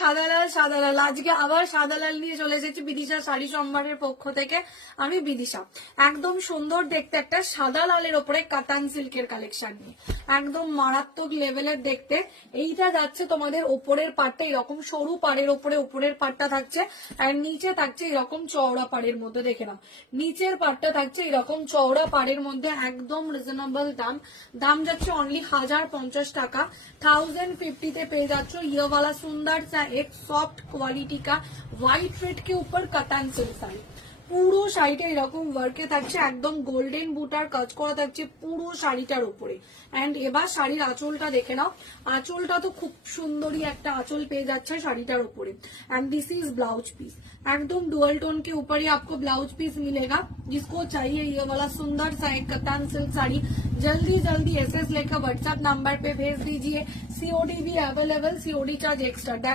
সাদালাল আজকে আবার সাদালাল নিয়ে চলে এসেছি বিদিশা শাড়ি সম্ভারের পক্ষ থেকে। আমি বিদিশা, একদম সুন্দর দেখতে একটা সাদা লালের ওপরে কাতান সিল্কের কালেকশন নিয়ে, একদম মারাত্মক লেভেলের দেখতে। এইটা যাচ্ছে তোমাদের ওপরের পাটটা এরকম সরু পাড়ের ওপরে, ওপরের পাটটা থাকছে আর নিচে থাকছে এরকম চওড়া পাড়ের মধ্যে। দেখে নাও, নিচের পাটটা থাকছে এরকম চওড়া পাড়ের মধ্যে, একদম রিজনেবল দাম। দাম যাচ্ছে অনলি 1050 টাকা। 1050 তে পেয়ে যাচ্ছ ये वाला सुंदर सा एक सॉफ्ट क्वालिटी का व्हाइट रेड के ऊपर कतान सिल्क साड़ी। পুরো শাড়িটা এরকম ওয়ার্কে থাকছে, একদম গোল্ডেন বুটার কাজ করা থাকছে পুরো শাড়িটার উপরে। এন্ড এবার শাড়ির আঁচলটা দেখে নাও, আঁচলটা তো খুব সুন্দরী একটা আঁচল পেয়ে যাচ্ছে শাড়িটার উপরে। And this is blouse piece, एकदम डुअल टोन के ऊपर ही आपको ब्लाउज पीस मिलेगा। जिसको चाहिए ये वाला सुंदर सा एक कतान सिल्क साड़ी, जल्दी जल्दी एसएस लेकर व्हाट्सएप नंबर पे भेज दीजिए। सीओडी भी अवेलेबल, सीओडी चार्ज एक्स्ट्रा।